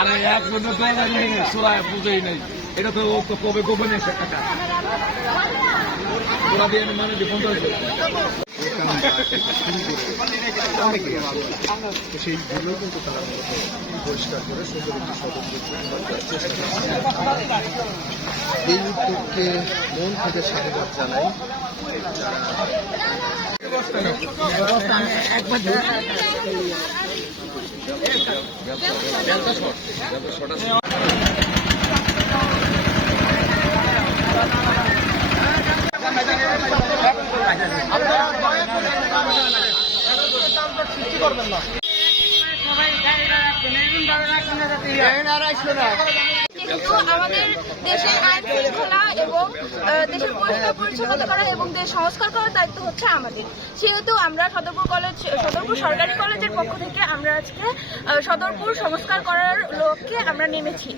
আমি একজন সোরায় বুঝেই নাই, এটা তো কবে গোপনে টাকা ওরা দিয়ে আমি মানে ফোন করেছি। সেইগুলো কিন্তু তারা পরিষ্কার করে এই উদ্যোগকে মন থেকে সাধুবাদ জানাই। যেহেতু আমাদের দেশের আইন শৃঙ্খলা এবং দেশের পরিষ্কার পরিচ্ছন্নতা করা এবং দেশ সংস্কার করার দায়িত্ব হচ্ছে আমাদের, সেহেতু আমরা সদরপুর সরকারি কলেজের পক্ষ থেকে আমরা আজকে সদরপুর সংস্কার করার লক্ষ্যে আমরা নেমেছি।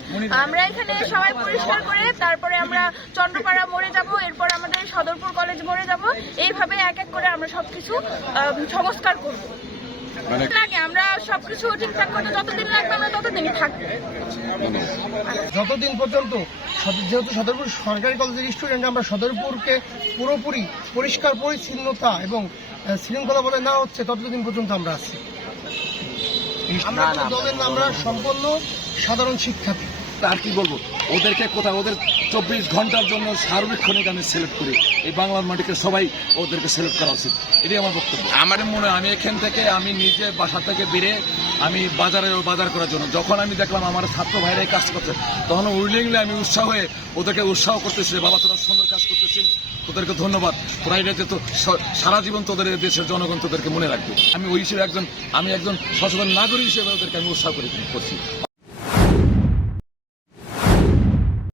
আমরা এখানে সবাই পরিষ্কার করে তারপরে আমরা চন্দ্রপাড়া মোড়ে যাব, এরপর আমাদের সদরপুর কলেজ মোড়ে যাব, এইভাবে এক এক করে আমরা সবকিছু সংস্কার করব। লাগে আমরা সবকিছু ঠিকঠাক করতে যতদিন লাগবে আমরা ততদিনই থাকবো। যতদিন পর্যন্ত যেহেতু সদরপুর সরকারি কলেজের স্টুডেন্ট, আমরা সদরপুরকে পুরোপুরি পরিষ্কার পরিচ্ছন্নতা এবং শৃঙ্খলা বজায় না হচ্ছে ততদিন পর্যন্ত আমরা আছি। আমরা দলের আমরা সম্পূর্ণ সাধারণ শিক্ষার্থী। আর কি বলবো, ওদেরকে কোথায় ওদের 24 ঘন্টার জন্য সার্বক্ষণিক আমি সিলেক্ট করি। এই বাংলার মাটিকে সবাই ওদেরকে সিলেক্ট করা উচিত, এটাই আমার বক্তব্য। আমার মনে হয় আমি এখান থেকে আমি নিজে বাসা থেকে বেরিয়ে আমি বাজার করার জন্য যখন আমি দেখলাম আমার ছাত্র ভাইরাই কাজ করছে, তখন উইলিংলি আমি উৎসাহ হয়ে ওদেরকে উৎসাহ করতেছি, বাবা তোরা সুন্দর কাজ করতেছিস, তোদেরকে ধন্যবাদ, তোরা এটা যেহেতু সারা জীবন তোদের দেশের জনগণ তোদেরকে মনে রাখবে। আমি ওই হিসেবে একজন সচেতন নাগরিক হিসেবে ওদেরকে আমি উৎসাহ করছি।